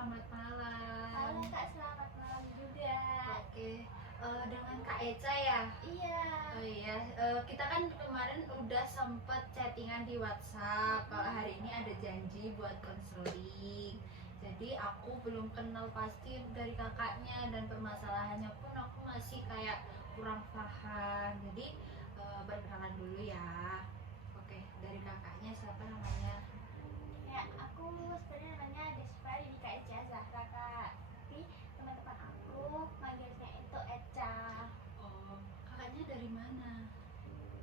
selamat Halo malam. Kak, selamat malam juga. Oke, dengan Kak Eca ya. Iya. Oh iya, kita kan kemarin udah sempet chattingan di WhatsApp. Kalau hari ini ada janji buat konseling. Jadi aku belum kenal pasti dari kakaknya dan permasalahannya pun aku masih kayak kurang paham. Jadi perkenalan dulu ya. Oke, dari kakaknya siapa namanya? Ya, aku sebenarnya namanya Despa di KIC Zahra Kak. Tapi teman-teman aku manggilnya itu Eca. Oh, kakaknya dari mana?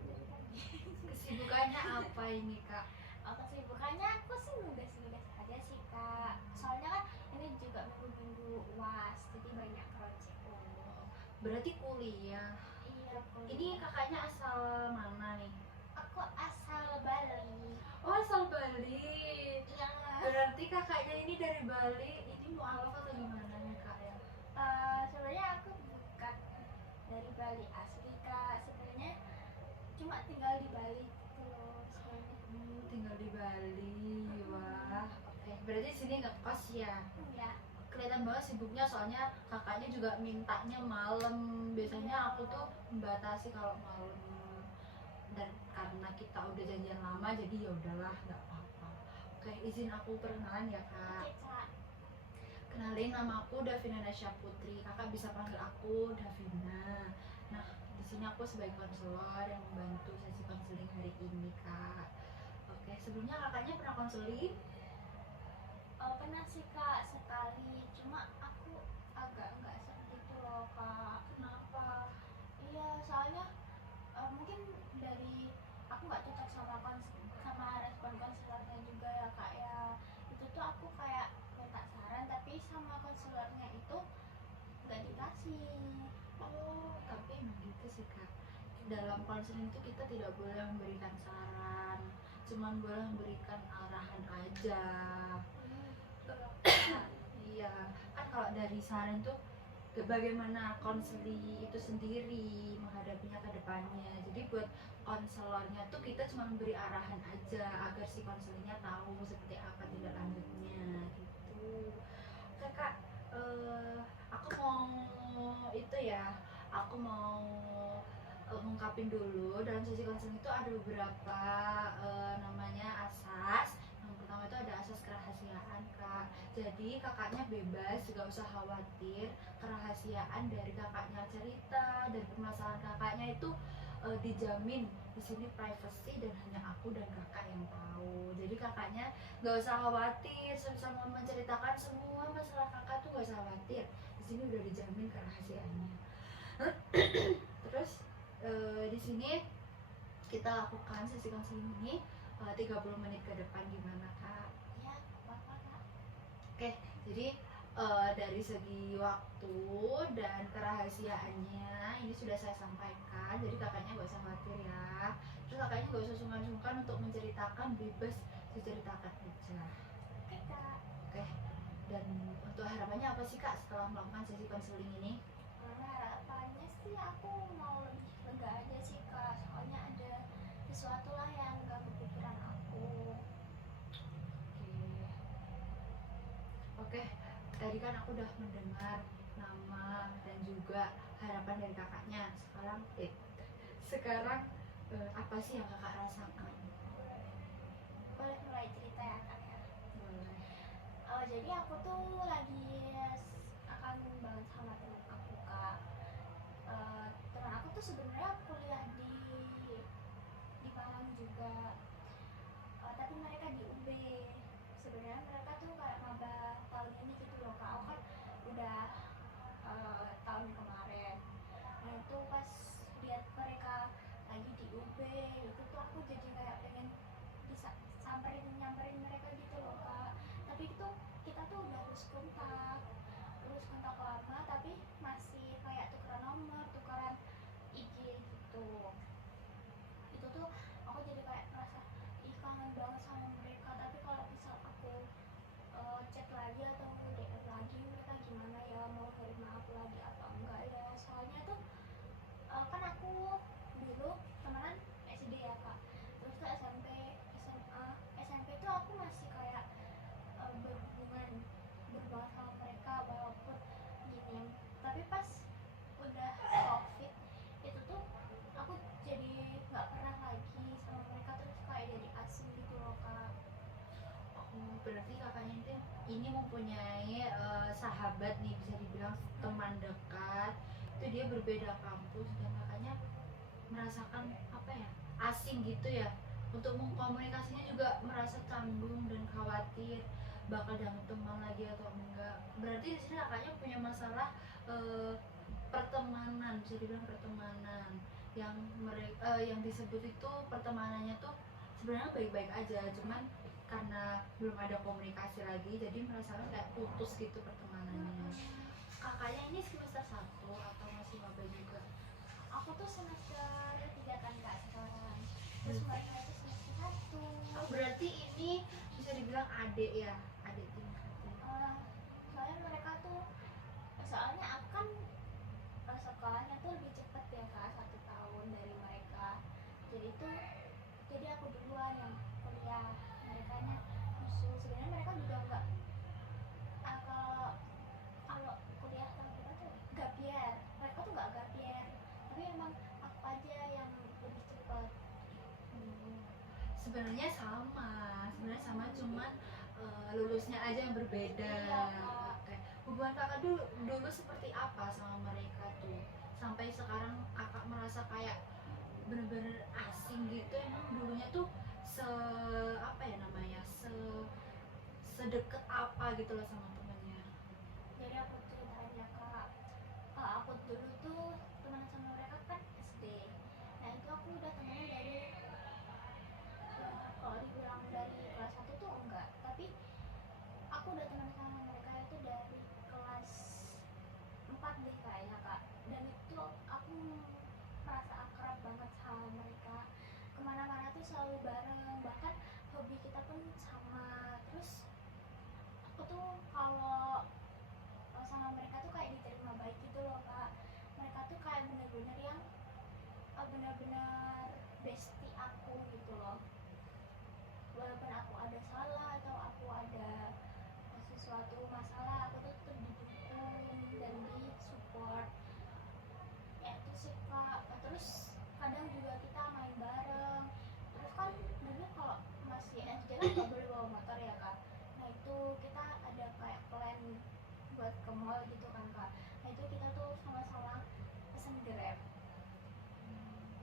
Dari tadi. Kesibukannya apa ini kak? Oh, kesibukannya aku sih nugas-nugas aja sih Kak. Soalnya kan ini juga minggu-minggu UAS, jadi banyak project. Oh, berarti kuliah. Iya, Ini kuliah. kakaknya asal mana nih? Aku asal Bali. Oh, asal Bali. Iya. Berarti kakaknya ini dari Bali. Ini mualaf atau gimana nih kak ya? Sebenarnya aku bukan dari Bali asli Kak. Sebenarnya cuma tinggal di Bali gitu loh sebenarnya. Tinggal di Bali. Wah, oke. Berarti sini ngekos ya? Ya. Kelihatan banget sibuknya soalnya kakaknya juga mintanya malam. Biasanya aku tuh membatasi kalau malam. Dan karena kita udah janjian lama jadi ya udahlah nggak apa-apa. Oke, izin aku perkenalan ya kak. Oke Kak. Kenalin, nama aku Davina Nasya Putri. Kakak bisa panggil aku Davina. Nah, di sini aku sebagai konselor yang membantu sesi konseling hari ini kak. Oke, sebelumnya kakaknya pernah konseling? Pernah sih Kak sekali. Cuma aku agak nggak seru gitu loh Kak. Kenapa? Iya, soalnya mungkin dari aku nggak cocok sama respon konselornya juga ya Kak ya. Itu tuh aku kayak minta saran tapi sama konselornya itu nggak dikasih. Oh, tapi emang gitu sih kak. Dalam konseling itu kita tidak boleh memberikan saran, cuman boleh memberikan arahan aja. Iya, kan kalau dari saran tuh bagaimana konseli itu sendiri menghadapinya ke depannya. Jadi buat konselornya tuh kita cuma memberi arahan aja agar si konselnya tahu seperti apa tindak lanjutnya gitu. Oke kak, aku mau itu ya, aku mau ngungkapin dulu dalam sesi konseling itu ada beberapa namanya asas. Yang pertama itu ada asas kerahasiaan kak. Jadi kakaknya bebas, gak usah khawatir kerahasiaan dari kakaknya cerita dari permasalahan kakaknya itu dijamin di sini privacy dan hanya aku dan kakak yang tahu. Jadi kakaknya gak usah khawatir sama menceritakan semua masalah kakak tuh gak usah khawatir. Di sini udah dijamin kerahasiaannya. Terus di sini kita lakukan sesi konseling ini 30 menit ke depan gimana kak? Ya, apa Kak? Oke, jadi dari segi waktu dan kerahasiaannya ini sudah saya sampaikan. Jadi kakaknya gak usah khawatir ya. Terus kakaknya gak usah sungkan-sungkan untuk menceritakan, bebas diceritakan aja. Oke Kak. Oke. Dan untuk harapannya apa sih kak setelah melakukan sesi konseling ini? Harapannya sih aku mau lebih lega aja sih Kak. Soalnya ada sesuatu lah yang ganggu pikiran aku. Oke, tadi kan aku udah mendengar nama dan juga harapan dari kakaknya. Sekarang apa sih yang kakak rasakan? Boleh mulai cerita ya Kak ya? Boleh. Jadi aku tuh lagi akan banget sama teman aku Kak. Teman aku tuh sebenarnya kuliah di Malang juga. Tapi mereka di UB. Sebenarnya mereka tuh kayak maba tahun ini gitu loh Kak. Aku kan udah tahun kemarin. Nah itu pas lihat mereka lagi di UB itu tuh aku jadi kayak pengen bisa nyamperin mereka gitu loh Kak. Tapi itu kita tuh udah terus kontak lama tapi masih kayak tukeran nomor, tukeran IG gitu. Itu tuh aku jadi kayak merasa ih kangen banget sama mereka. Tapi kalau misal aku chat lagi atau DM lagi mereka gimana ya, mau nerima aku lagi atau enggak ya. Soalnya tuh kan aku dulu temenan SD ya Kak. Terus tuh SMP, SMA, SMP tuh aku masih kayak berhubungan banget ini mempunyai sahabat nih, bisa dibilang teman dekat, itu dia berbeda kampus dan kakaknya merasakan apa ya, asing gitu ya, untuk mengkomunikasinya juga merasa canggung dan khawatir bakal dapat teman lagi atau enggak. Berarti di sini kakaknya punya masalah eh, pertemanan, bisa dibilang pertemanan yang mereka yang disebut itu pertemanannya tuh sebenarnya baik-baik aja, cuman karena belum ada komunikasi lagi jadi merasakan kayak putus gitu pertemanannya. Kakaknya ini semester satu atau masih maba juga? Aku tuh semester 3 kan kak sekarang, terus mereka itu semester 1. Oh, berarti ini bisa dibilang adik ya, adik tingkatnya. Soalnya mereka tuh, soalnya aku kan sekolahnya tuh lebih cepet ya kak, 1 tahun dari mereka. Jadi aku duluan yang kuliah, mereka nya nyusul. Sebenarnya mereka juga nggak, kalau kalau kuliah tahun kita tuh gap year, mereka tuh nggak gap year, tapi emang aku aja yang lebih cepet. Sebenarnya sama, sebenarnya sama, cuman lulusnya aja yang berbeda. Iya, Kak. Oke. Hubungan kakak dulu dulu seperti apa sama mereka tuh sampai sekarang kakak merasa kayak bener-bener asing gitu? Emang dulunya tuh se apa ya namanya, sedekat apa gitu loh sama temennya? Jadi aku ceritain ya kak, aku dulu tuh teman sama mereka kan SD. Nah itu aku udah temenan dari, ya, kalau dibilang dari kelas 1 tuh enggak, tapi aku udah teman sama mereka itu dari kelas 4 deh kayaknya kak. Dan itu aku merasa akrab banget sama mereka, kemana-mana tuh selalu bareng, bahkan hobi kita pun sama. Terus aku tuh kalau sama mereka tuh kayak diterima baik gitu loh kak. Mereka tuh kayak bener-bener yang bener-bener bestie aku gitu loh. Walaupun aku ada salah atau aku ada sesuatu masalah, aku tuh tetap didukung dan di support. Ya itu sih kak. Terus kadang juga kita main bareng. Terus kan dulu kalau masih SD kan nggak boleh bawa motor ya kak. Nah itu kita ada kayak plan buat ke mall gitu kan kak. Nah itu kita tuh sama-sama pesen Grab.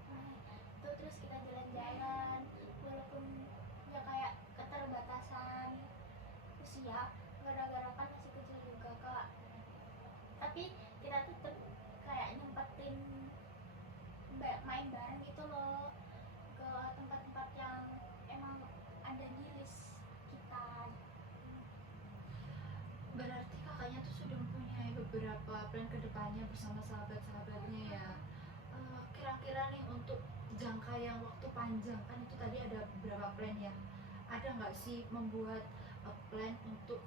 Nah itu terus kita jalan-jalan, walaupun ya kayak keterbatasan usia, gara-gara kan masih kecil juga kak, tapi kita tuh tetap kayak nyempetin main bareng gitu loh, ke tempat-tempat yang emang ada di list kita. Berarti kakaknya tuh sudah mempunyai beberapa plan kedepannya bersama sahabat-sahabatnya ya. Kira-kira nih untuk jangka yang waktu panjang, kan itu tadi ada beberapa plan ya. Ada nggak sih membuat plan untuk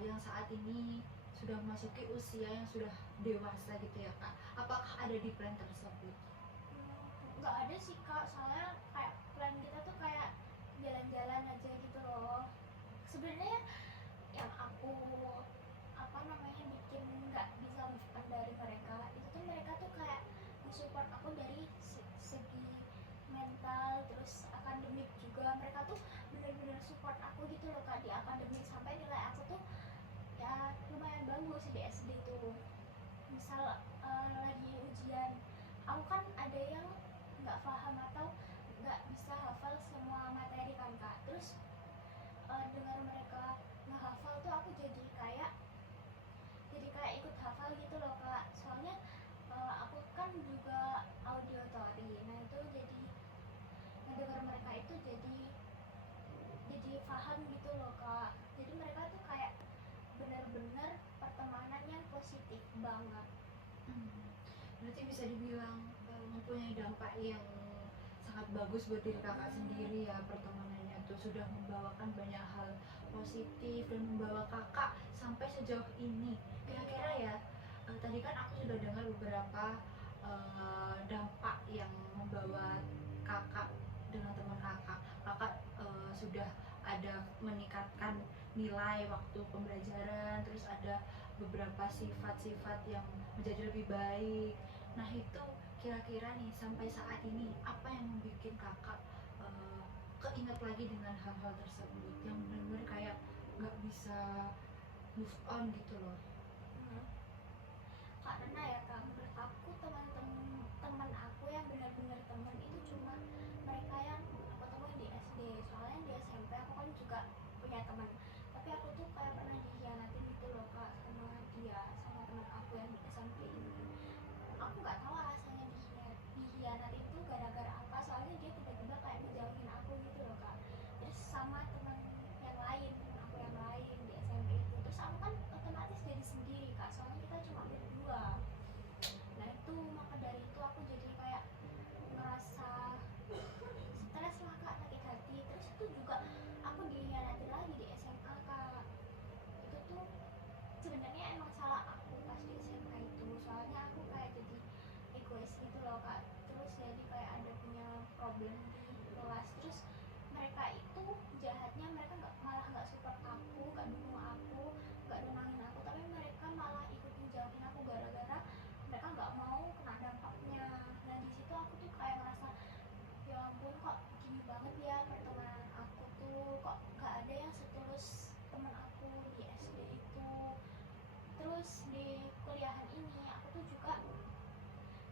yang saat ini sudah memasuki usia yang sudah dewasa gitu ya kak? Apakah ada di plan tersebut? Nggak ada sih kak, soalnya kayak plan kita tuh kayak jalan-jalan aja gitu loh. Sebenarnya yang aku apa namanya bikin nggak bisa move on dari mereka itu tuh, mereka tuh kayak support aku dari segi mental, terus akademik juga. Mereka tuh bener-bener support aku gitu loh kak di akademik, sampai nilai aku tuh ya lumayan bagus di SD tuh. Misal lagi ujian, aku kan ada yang nggak paham atau nggak bisa hafal semua materi kan kak. Terus dengar mereka ngehafal tuh aku jadi kayak ikut hafal gitu loh kak. Soalnya aku kan juga audiotori, nah itu jadi ngedengar mereka itu jadi paham gitu loh kak. Jadi mereka tuh kayak bener-bener pertemanan yang positif banget. Berarti bisa dibilang mempunyai dampak yang sangat bagus buat diri kakak sendiri ya, pertemanannya tuh sudah membawakan banyak hal positif dan membawa kakak sampai sejauh ini. Kira-kira ya, tadi kan aku sudah dengar beberapa dampak yang membawa kakak dengan teman kakak. Kakak sudah ada meningkatkan nilai waktu pembelajaran, terus ada beberapa sifat-sifat yang menjadi lebih baik. Nah itu kira-kira nih sampai saat ini apa yang membuat kakak keinget lagi dengan hal-hal tersebut yang benar-benar kayak nggak bisa move on gitu loh. Hmm. Karena ya kak, menurut aku teman-teman aku yang benar-benar teman itu cuma mereka yang aku temuin di SD. Soalnya di SMP aku kan juga punya teman, tapi aku tuh kayak pernah dikhianatin gitu loh kak, sama dia, sama teman aku yang di SMP ini. Aku nggak tahu alasannya dikhianatin tuh gara-gara apa, soalnya dia tiba-tiba kayak ngejauhin aku gitu loh kak. Terus sama teman yang lain, teman aku yang lain di SMP itu, terus aku kan otomatis jadi sendiri kak, soalnya kita cuma berdua. Nah itu, maka dari itu aku jadi kayak ngerasa stres lah kak, sakit hati. Terus itu juga aku dikhianatin lagi di SMA kak. Itu tuh sebenarnya emang salah aku pas di SMA itu, soalnya aku kayak jadi egois gitu loh kak. Terus jadi kayak ada punya problem di kelas. Terus mereka itu jahatnya, mereka malah nggak support aku, nggak dukung aku, nggak nenangin aku, tapi mereka malah ikut ngejauhin aku gara-gara mereka nggak mau kena dampaknya. Nah di situ aku tuh kayak ngerasa, ya ampun kok gini banget ya pertemanan aku tuh, kok nggak ada yang setulus teman aku di SD itu. Terus di kuliahan ini aku tuh juga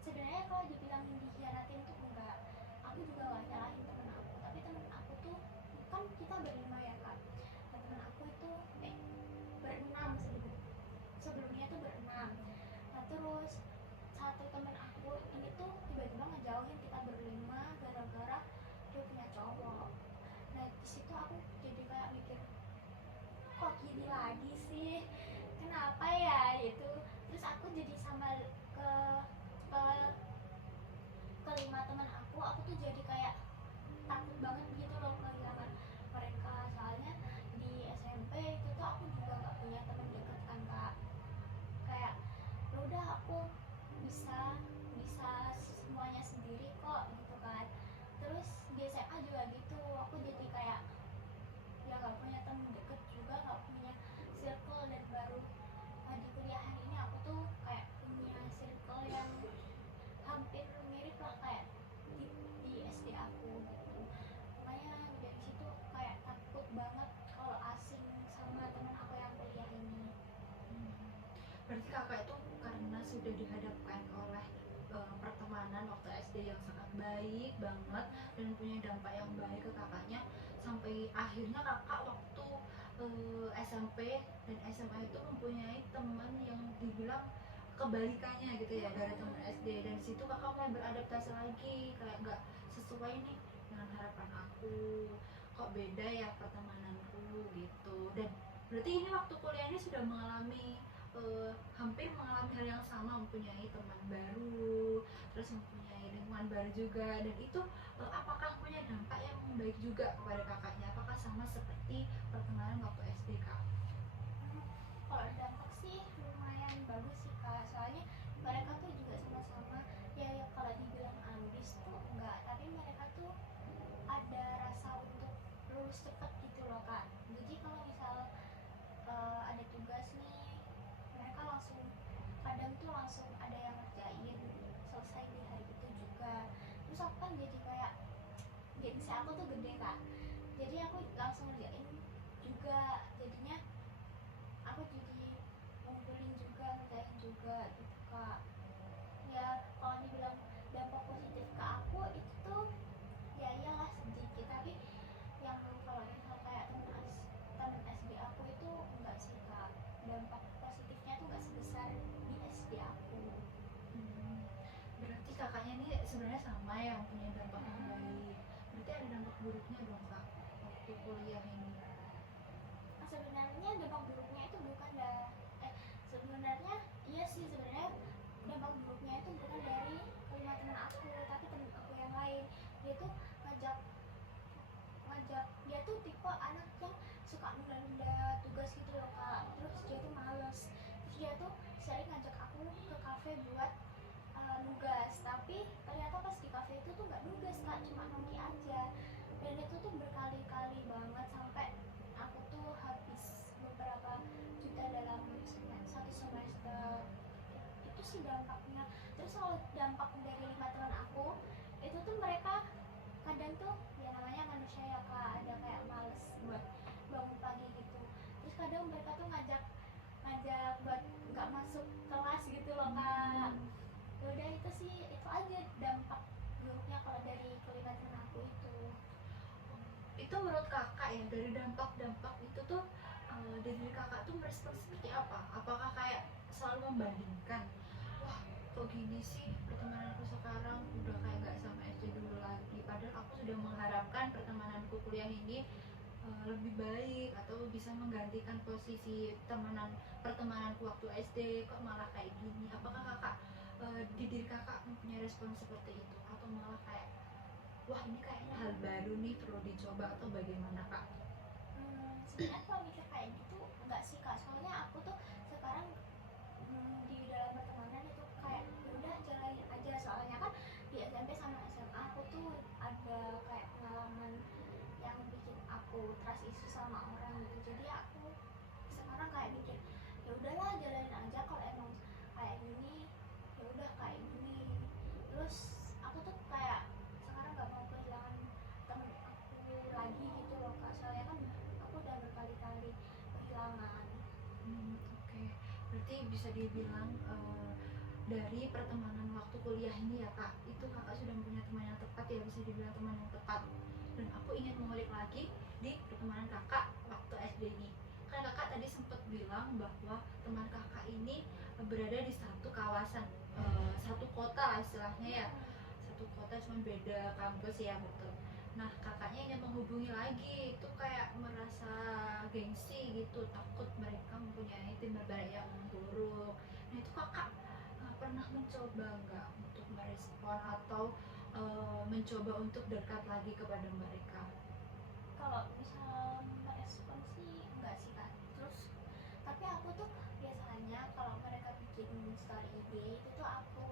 sebenarnya kalau dibilang dikhianatin tuh enggak, aku juga gak nyalahin temen aku, tapi temen aku tuh kan kita berlima ya kak. Nah, temen aku itu berenam, sebelumnya tuh berenam. Nah terus satu temen aku ini tuh tiba-tiba ngejauhin kita berlima gara-gara dia punya cowok. Nah disitu aku jadi kayak mikir, kok gini lagi sih, kenapa ya itu. Terus aku jadi sama ke ke kelima teman aku tuh jadi kayak takut banget gitu loh kehilangan mereka. Soalnya di SMP itu tuh aku juga nggak punya teman dekat kan kak, kayak ya udah aku bisa bisa semuanya sendiri kok gitu kan. Terus di SMA juga gitu, aku jadi kayak ya nggak punya teman deket juga, nggak punya circle. Dan baru di kuliahan ini aku tuh kayak punya circle yang hampir mirip lah kayak di SD aku gitu. Makanya dari situ kayak takut banget kalau asing sama teman aku yang kuliah ini. Berarti kakak itu karena sudah dihadapkan oleh pertemanan waktu SD yang sangat baik banget dan punya dampak yang baik ke kakaknya, sampai akhirnya kakak waktu SMP dan SMA itu mempunyai teman yang dibilang kebalikannya gitu ya dari teman SD, dan situ kakak mulai beradaptasi lagi, kayak nggak sesuai nih dengan harapan aku, kok beda ya pertemananku gitu. Dan berarti ini waktu kuliah ini sudah mengalami hampir mengalami hal yang sama, mempunyai teman baru, terus mempunyai lingkungan baru juga, dan itu apakah punya dampak yang baik juga kepada kakaknya? Apakah sama seperti pertemanan waktu SD kak? Kalau dampak sih lumayan bagus sih kak, soalnya mereka tuh juga sama-sama ya kalau dibilang ambis tuh enggak, tapi mereka tuh ada rasa untuk lulus cepet gitu loh kak. Jadi kalau misal ada tugas nih, mereka langsung, kadang tuh langsung ada yang ngerjain selesai di hari itu juga. Terus aku kan jadi kayak gengsi aku tuh gede kak, jadi aku langsung ngerjain juga. Jadinya aku jadi ngumpulin juga, ngerjain juga gitu kak. Ya kalau dibilang dampak positif ke aku itu tuh ya iyalah sedikit, tapi yang kalau misal kayak temen SD aku itu enggak sih kak, dampak positifnya tuh enggak sebesar di SD aku. Berarti kakaknya ini sebenarnya sama yang punya dampak yang baik. Berarti ada dampak buruknya dong kak waktu kuliah ini? Nah, sebenarnya dampak buruknya itu bukan sebenarnya iya sih, sebenarnya dampak buruknya itu bukan dari kelima teman aku, tapi teman aku yang lain. Dia tuh ngajak ngajak dia tuh tipe anak yang suka nunda-nunda tugas gitu loh kak. Terus dia tuh males, terus dia tuh sering ngajak aku ke kafe buat nugas, tapi ternyata pas di kafe itu tuh nggak nugas kak, cuma nongki aja. Dan itu tuh berkali-kali banget, sampai aku tuh habis beberapa juta dalam satu semester. Itu sih dampaknya. Terus kalau dampak dari 5 teman aku itu tuh, mereka kadang tuh ya namanya manusia ya kak, ada kayak males buat bangun pagi gitu. ngajak buat nggak masuk kelas gitu loh kak. Ya udah itu sih, itu aja dampak buruknya kalau dari kelibatan aku itu. Itu menurut kakak ya, dari dampak-dampak itu tuh dari diri kakak tuh merespon seperti apa? Apakah kayak selalu membandingkan, wah kok gini sih pertemananku sekarang, udah kayak gak sama SD dulu lagi, padahal aku sudah mengharapkan pertemananku kuliah ini lebih baik atau bisa menggantikan posisi pertemananku waktu SD, kok malah kayak gini. Apakah kakak di diri kakak mempunyai respon seperti itu, atau malah kayak wah ini kayaknya hal baru nih perlu dicoba, atau bagaimana kak? Sebenarnya kalau mikir kayak gitu enggak sih kak, soalnya aku tuh sekarang di dalam pertemanan itu kayak ya udah jalanin aja. Soalnya kan di SMP sama SMA aku tuh ada kayak pengalaman yang bikin aku trust isu sama orang gitu, jadi aku sekarang kayak mikir ya udahlah jalanin aja, kalau emang kayak gini ya udah kayak gini. Terus aku tuh kayak sekarang nggak mau kehilangan temen aku lagi gitu loh kak, soalnya kan aku udah berkali-kali kehilangan. Oke. Berarti bisa dibilang dari pertemanan waktu kuliah ini ya kak, itu kakak sudah mempunyai teman yang tepat ya, bisa dibilang teman yang tepat. Dan aku ingin mengulik lagi di pertemanan kakak waktu SD ini. Kan kakak tadi sempat bilang bahwa teman kakak ini berada di satu kawasan, satu kota lah istilahnya ya, satu kota cuma beda kampus ya, betul. Nah kakaknya ingin menghubungi lagi, itu kayak merasa gengsi gitu, takut mereka mempunyai timbal balik yang buruk. Nah itu kakak pernah mencoba nggak untuk merespon atau mencoba untuk dekat lagi kepada mereka? Kalau misal merespon sih enggak sih kak. Terus tapi aku tuh biasanya kalau mereka bikin story IG itu tuh aku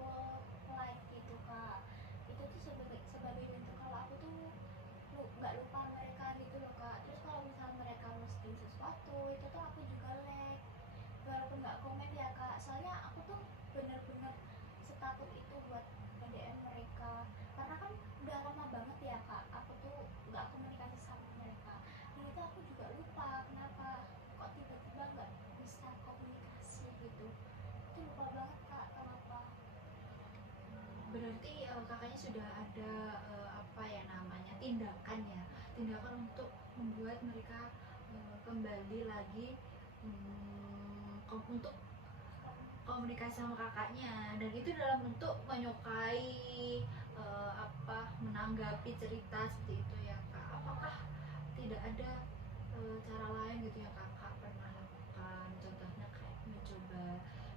like gitu kak. Itu tuh sebagai bentuk kalau aku tuh nggak lupa mereka gitu loh kak. Terus kalau misal mereka posting sesuatu itu tuh aku juga like, walaupun nggak komen ya kak, soalnya aku tuh bener-bener setakut itu buat DM mereka, karena kan udah lama banget ya kak aku tuh nggak komunikasi sama mereka. Dan itu aku juga lupa kenapa kok tiba-tiba nggak bisa komunikasi gitu, itu lupa banget kak kenapa. Berarti kakaknya sudah ada apa ya namanya, tindakan ya, tindakan untuk membuat mereka kembali lagi untuk komunikasi sama kakaknya, dan itu dalam bentuk menyukai apa menanggapi cerita seperti itu ya kak. Apakah tidak ada cara lain gitu yang kakak pernah lakukan, contohnya kayak mencoba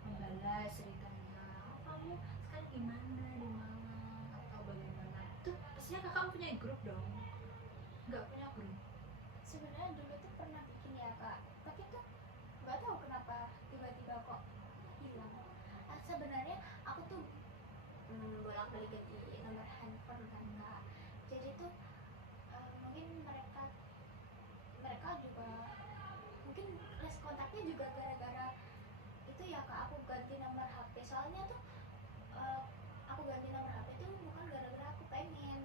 membalas ceritanya, oh kamu sekarang gimana di Malang atau bagaimana, itu pastinya kakak punya grup dong? Nggak punya grup? Sebenarnya dulu tuh pernah bikin ya kak, tapi tuh nggak tahu kenapa tiba-tiba kok hilang. Sebenarnya aku tuh bolak-balik ganti nomor handphone kan kak, jadi tuh mungkin mereka mereka juga mungkin list kontaknya juga gara-gara itu ya kak, aku ganti nomor HP. Soalnya tuh eh, aku ganti nomor HP tuh bukan gara-gara aku pengen,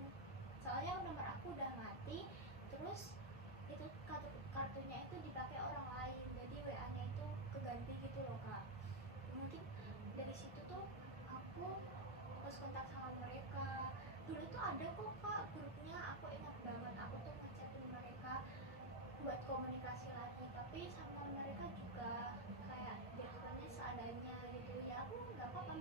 soalnya nomor aku udah mati. Terus itu kartunya itu dipakai orang lain, jadi WA-nya itu keganti gitu loh kak. Mungkin dari situ tuh aku terus kontak sama mereka. Dulu tuh ada kok kak grupnya, aku ingat banget aku tuh ngechatin mereka buat komunikasi lagi, tapi sama mereka juga kayak jadwalnya seadanya gitu ya. Aku nggak apa-apa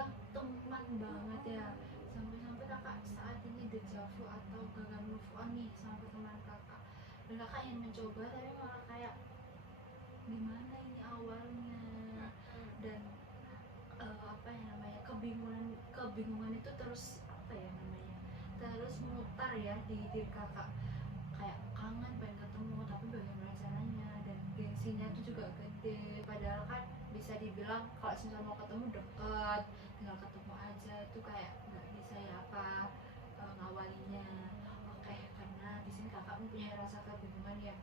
dibilang teman banget ya, sampai-sampai kakak saat ini dejavu atau gagal move on nih sama teman kakak, dan kakak yang mencoba tapi malah kayak gimana ini awalnya, dan apa ya namanya, kebingungan itu terus apa ya namanya, terus mutar ya di diri kakak, kayak kangen pengen ketemu tapi bagaimana caranya, dan gengsinya tuh juga gede, padahal kan bisa dibilang kalau misalnya mau ketemu deket, tinggal ketemu aja, itu kayak nggak bisa ya apa ngawalinya. Oke, karena di sini kakak mempunyai rasa kebingungan ya.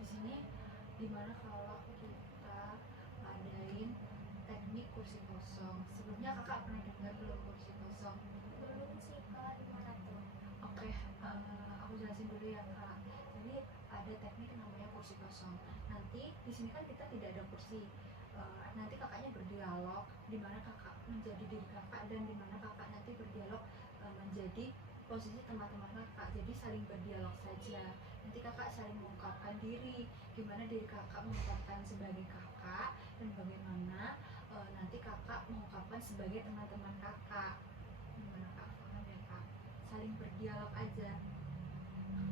Di sini dimana kalau kita ngadain teknik kursi kosong, sebelumnya kakak pernah dengar belum kursi kosong? Belum sih kak, gimana tuh? Oke, aku jelasin dulu ya kak. Jadi ada teknik namanya kursi kosong. Nanti di sini kan kita tidak ada kursi. Nanti kakaknya berdialog, di mana kakak menjadi diri kakak dan di mana kakak nanti berdialog menjadi posisi teman-teman kakak. Jadi saling berdialog saja. Nanti kakak saling mengungkapkan diri, gimana diri kakak mengungkapkan sebagai kakak dan bagaimana nanti kakak mengungkapkan sebagai teman-teman kakak. Gimana kak? Paham ya kak? Saling berdialog aja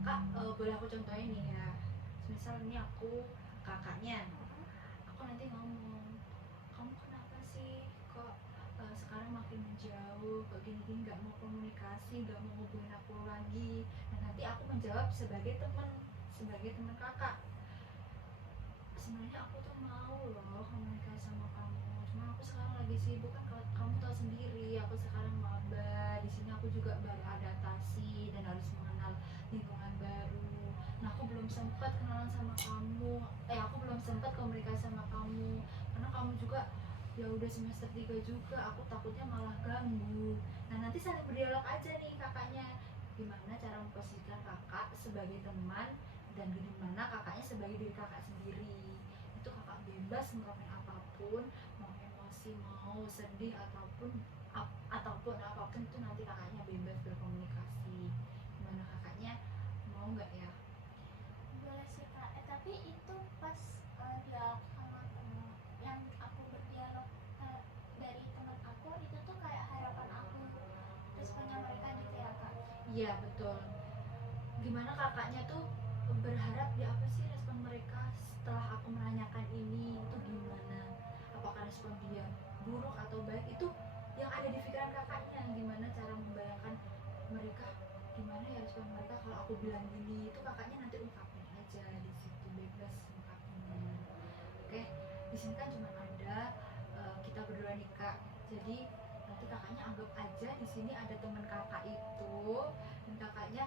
kak. Boleh aku contohin nih ya, misal ini aku kakaknya, aku nanti ngomong, kamu kenapa sih kok sekarang makin menjauh, kok gini-gini, nggak mau komunikasi, nggak mau hubungin aku lagi. Dan nanti aku menjawab sebagai teman kakak, sebenarnya aku tuh mau loh komunikasi sama kamu, cuma aku sekarang lagi sibuk kan, kalau kamu tahu sendiri aku sekarang maba di sini, aku juga baru adaptasi dan harus mengenal lingkungan baru. Nah aku belum sempat kenalan sama kamu, aku belum sempat komunikasi sama kamu karena kamu juga ya udah semester 3 juga, aku takutnya malah ganggu. Nah nanti saling berdialog aja nih kakaknya, gimana cara memposisikan kakak sebagai teman dan gimana kakaknya sebagai diri kakak sendiri. Itu kakak bebas ngelakuin apapun, mau emosi, mau sedih, ataupun apapun itu nanti kakaknya bebas berkomunikasi. Gimana kakaknya, mau nggak ya? Boleh sih kak, tapi itu pas dialog sama temen yang aku berdialog dari teman aku itu tuh kayak harapan aku, responnya mereka gitu ya kak? Iya betul. Gimana kakaknya tuh berharap di apa sih respon mereka setelah aku menanyakan ini, itu gimana, apakah respon dia buruk atau baik, itu yang ada di pikiran kakaknya. Gimana cara membayangkan mereka, gimana ya respon mereka kalau aku bilang gini, itu kakaknya nanti ungkapin aja di situ, bebas ungkapinnya. Oke, di sini kan cuma ada kita berdua nih kak, jadi nanti kakaknya anggap aja di sini ada teman kakak itu, dan kakaknya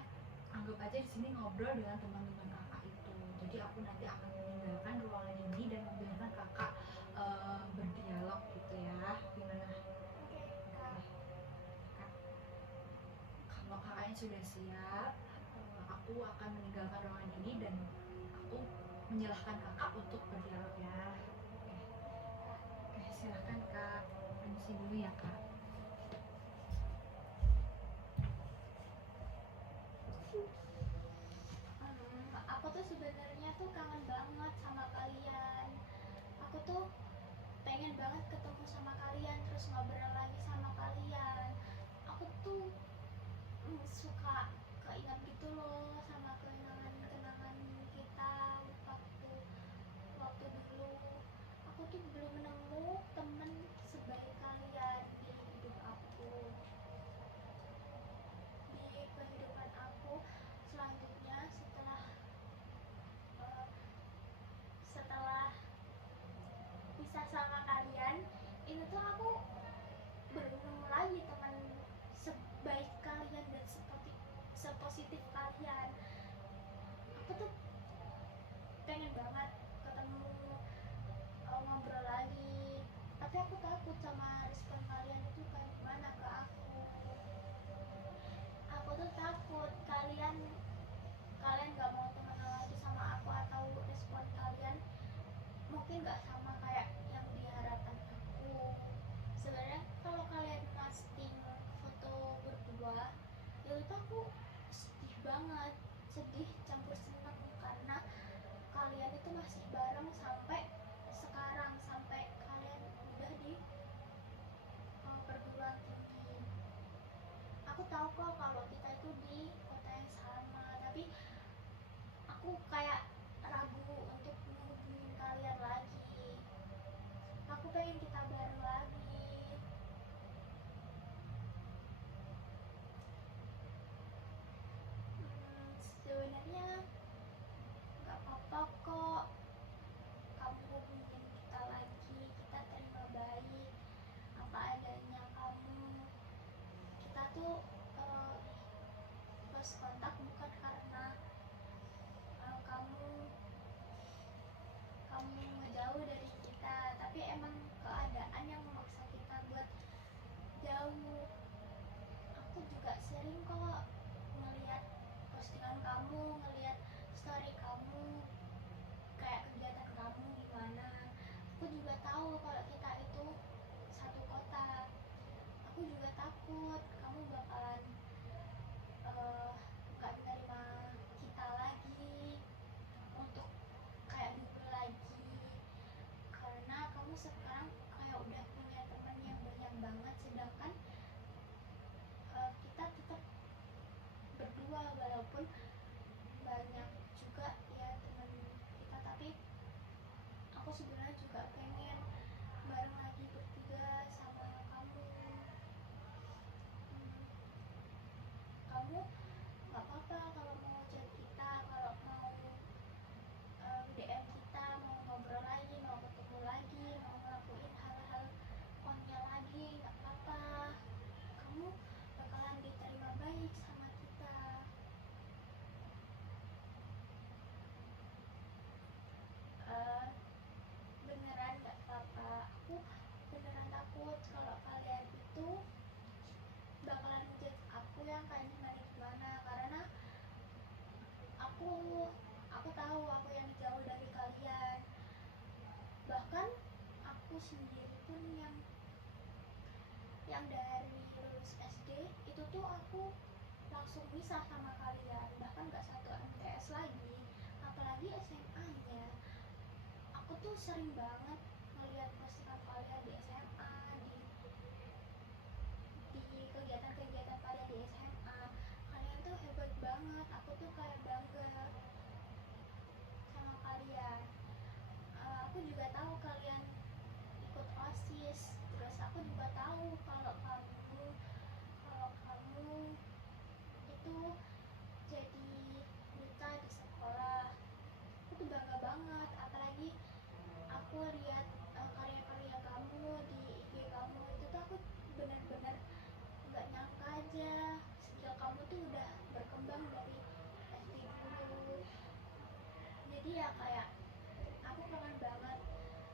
anggap aja di sini ngobrol dengan teman-teman kakak itu. Jadi aku nanti akan meninggalkan ruangan ini dan membiarkan kakak berdialog gitu ya. Gimana? Oke kak. Kak, kalau kakaknya sudah siap, aku akan meninggalkan ruangan ini dan aku menyalahkan kakak untuk berdialog ya. Oke, oke silahkan kak, permisi dulu ya kak. Aku tuh sebenarnya tuh kangen banget sama kalian. Aku tuh pengen banget ketemu sama kalian, terus ngobrol lagi sama kalian. Aku tuh suka keinget gitu loh sama kenangan-kenangan kita waktu waktu dulu. Aku tuh belum nemu temen sebaik kalian di kamu, ngelihat story kamu, kayak kegiatan kamu gimana. Aku juga tahu kalau kita itu satu kota. Aku juga takut kamu bakalan nggak menerima kita lagi untuk kayak dulu lagi, karena kamu sekarang kayak udah punya teman yang banyak banget, sedangkan kita tetap berdua walaupun banyak juga ya teman kita, tapi aku sebenarnya juga pengen bareng lagi bertiga sama kamu. Kamu nggak apa-apa kalau mau chat kita, kalau mau DM kita, mau ngobrol lagi, mau ketemu lagi, mau ngelakuin hal-hal konyol lagi, nggak apa-apa. Kamu bakalan diterima baik sama kita. Eh, Beneran nggak apa-apa. Aku beneran takut kalau kalian itu bakalan ngejudge aku yang kayak gimana, karena aku tahu aku yang jauh dari kalian. Bahkan aku sendiri pun yang dari lulus SD itu tuh aku langsung pisah sama kalian, bahkan gak satu MTS lagi, apalagi SMA-nya. Aku tuh sering banget ngeliat postingan kalian di SMA, di kegiatan-kegiatan kalian di SMA. Kalian tuh hebat banget, aku tuh kayak bangga sama kalian. Aku juga tahu kalian ikut OSIS, terus aku juga tahu kalau kamu itu jadi duta di sekolah. Aku tuh bangga banget, apalagi aku lihat karya-karya kamu di IG kamu itu tuh aku benar-benar nggak nyangka aja skill kamu tuh udah berkembang dari SD dulu. Jadi ya kayak aku kangen banget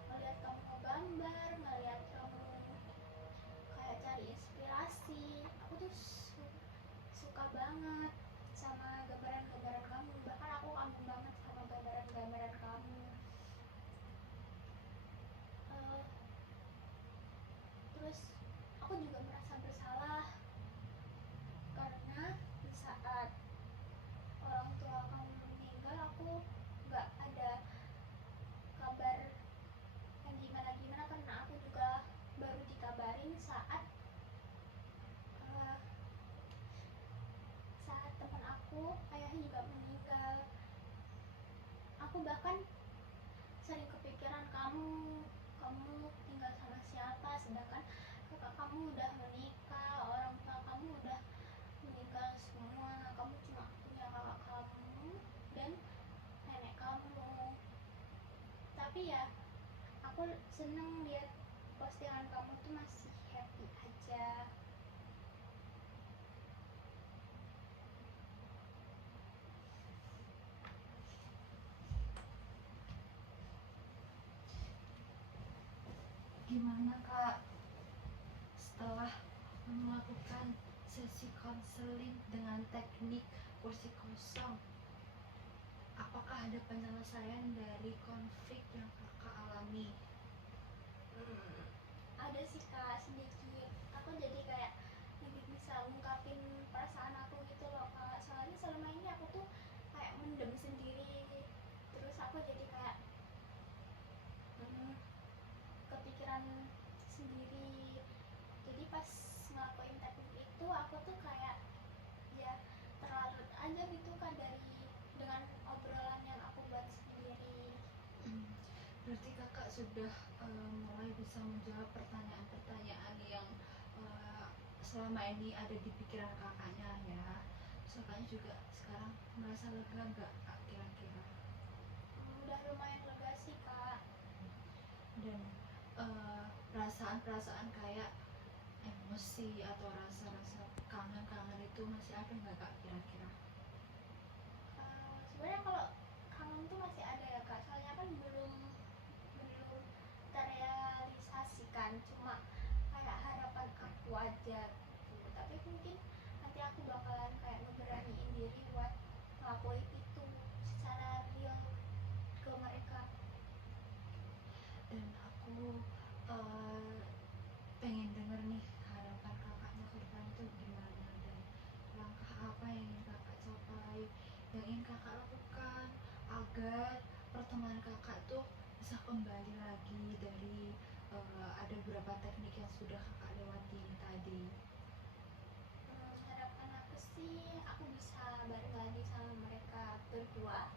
ngeliat kamu ngegambar, ngeliat kamu kayak cari inspirasi. Aku tuh suka banget sama gambaran-gambaran kamu, bahkan aku kangen banget sama gambaran-gambaran kamu. Eh, Terus aku juga merasa bersalah karena di saat orang tua kamu meninggal aku nggak ada kabar yang gimana-gimana, karena aku juga baru dikabarin saat teman aku ayahnya juga meninggal. Aku bahkan sering kepikiran kamu tinggal sama siapa, sedangkan kakak kamu udah menikah, orang tua kamu udah meninggal semua, kamu cuma punya kakak kamu dan nenek kamu. Tapi ya aku seneng lihat postingan kamu tuh masih happy aja. Gimana Kak setelah melakukan sesi konseling dengan teknik kursi kosong, apakah ada penyelesaian dari konflik yang Kakak alami? Ada sih Kak, sedikit. Aku jadi kayak lebih bisa ngungkapin perasaan aku gitu loh Kak. Soalnya selama ini aku tuh kayak mendem sendiri, terus aku jadi kayak kepikiran sendiri. Jadi pas ngelakuin teknik itu aku tuh kayak ya terlarut aja gitu Kak dengan obrolan yang aku buat sendiri. Berarti Kakak sudah mulai bisa menjawab pertanyaan-pertanyaan yang selama ini ada di pikiran Kakaknya ya. So, Kakaknya juga sekarang merasa lega nggak Kak kira-kira? Udah lumayan lega sih Kak. Dan perasaan-perasaan kayak emosi atau rasa-rasa kangen-kangen itu masih ada nggak Kak kira-kira? Sebenarnya kalau kangen tuh masih ada ya Kak, soalnya kan belum terrealisasikan, cuma kayak harapan aku aja gitu. Tapi mungkin nanti aku bakalan kayak ngeberaniin diri buat ngelakuin itu secara real ke mereka. Dan aku eh, pengen denger nih harapan kakaknya ke depan tuh gimana, dan langkah apa yang ingin kakak capai, yang ingin kakak lakukan agar pertemanan kakak tuh bisa kembali lagi dari ada beberapa teknik yang sudah kakak lewati tadi. Harapan aku sih aku bisa balik lagi sama mereka berdua.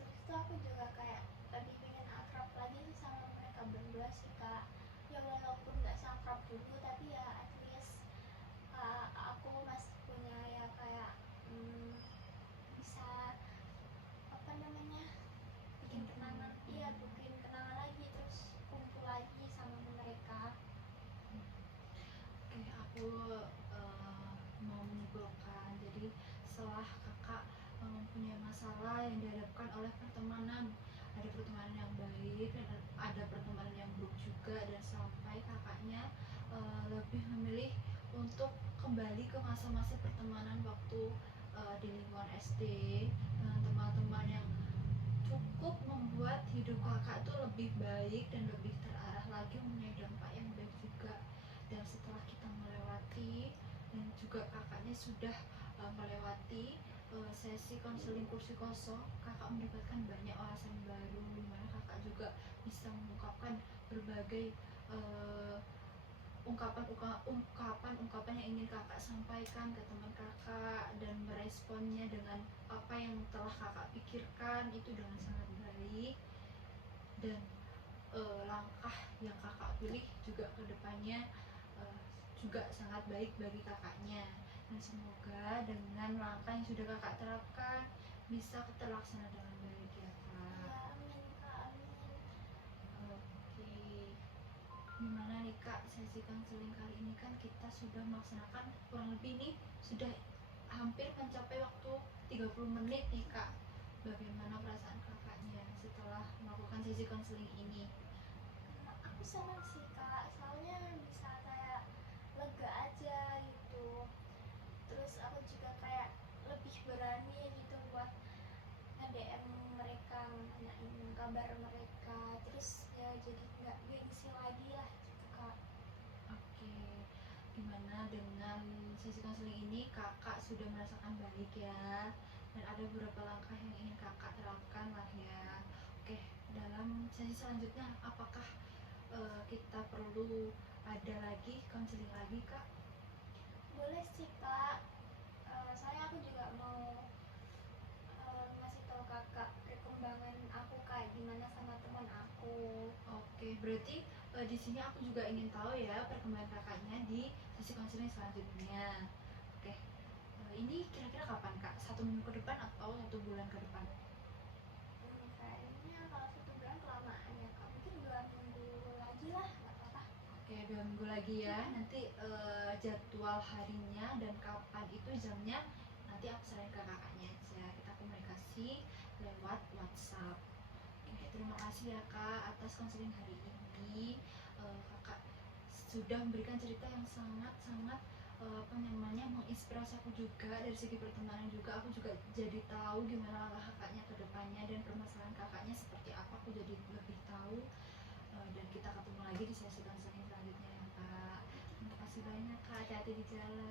Terus tuh aku juga kayak lebih pengen akrab lagi sih sama mereka berdua sih kak. Ya walaupun nggak seakrab dulu tapi ya at least aku masih punya ya kayak bisa apa namanya bikin kenangan, iya bikin kenangan lagi terus kumpul lagi sama mereka. Oke, aku mau menyimpulkan. Jadi setelah kakak mempunyai masalah yang dihadapkan oleh pertemanan, ada pertemanan yang baik dan ada pertemanan yang buruk juga, dan sampai kakaknya lebih memilih untuk kembali ke masa-masa pertemanan waktu di lingkungan SD dengan teman-teman yang cukup membuat hidup kakak tuh lebih baik dan lebih terarah lagi, mempunyai dampak yang baik juga. Dan setelah kita melewati, dan juga kakaknya sudah melewati sesi konseling kursi kosong, kakak mendapatkan banyak wawasan baru, dimana kakak juga bisa mengungkapkan berbagai ungkapan-ungkapan yang ingin kakak sampaikan ke teman kakak, dan meresponnya dengan apa yang telah kakak pikirkan itu dengan sangat baik. Dan langkah yang kakak pilih juga kedepannya juga sangat baik bagi kakaknya, dan semoga dengan langkah yang sudah kakak terapkan bisa terlaksana dengan baik ya kak. Ya amin kak, amin. Oke, gimana nih kak, sesi konseling kali ini kan kita sudah melaksanakan kurang lebih nih sudah hampir mencapai waktu 30 menit nih kak. Bagaimana perasaan kakaknya setelah melakukan sesi konseling ini? Aku senang sih kak, soalnya bisa kayak lega aja gitu. Terus aku juga kayak lebih berani gitu buat nge-DM mereka, nanyain kabar mereka. Terus ya jadi nggak gengsi lagi lah gitu kak. Oke, gimana dengan sesi konseling ini kakak sudah merasakan baik ya, dan ada beberapa langkah yang ingin kakak terapkan lah ya. Oke, dalam sesi selanjutnya apakah kita perlu ada lagi konseling lagi kak? Boleh sih kak. Soalnya aku juga mau ngasih tahu kakak perkembangan aku kayak gimana sama teman aku. Oke, berarti di sini aku juga ingin tahu ya perkembangan kakaknya di sesi konseling selanjutnya. Oke, ini kira-kira kapan kak? 1 minggu ke depan atau 1 bulan ke depan? Kayaknya kalau 1 bulan kelamaan ya kak, mungkin 2 minggu lagi lah, nggak apa-apa. Oke, 2 minggu lagi ya. Nanti jadwal harinya dan kapan itu jamnya nanti aku serahin ke kakaknya aja. Kita komunikasi lewat WhatsApp. Oke, terima kasih ya kak atas konseling hari ini. Kakak sudah memberikan cerita yang sangat-sangat apa namanya menginspirasi aku juga. Dari segi pertemanan juga aku juga jadi tahu gimana langkah kakaknya ke depannya, dan permasalahan kakaknya seperti apa aku jadi lebih tahu. Dan kita ketemu lagi di sesi konseling selanjutnya ya kak. Terima kasih banyak kak, hati-hati di jalan.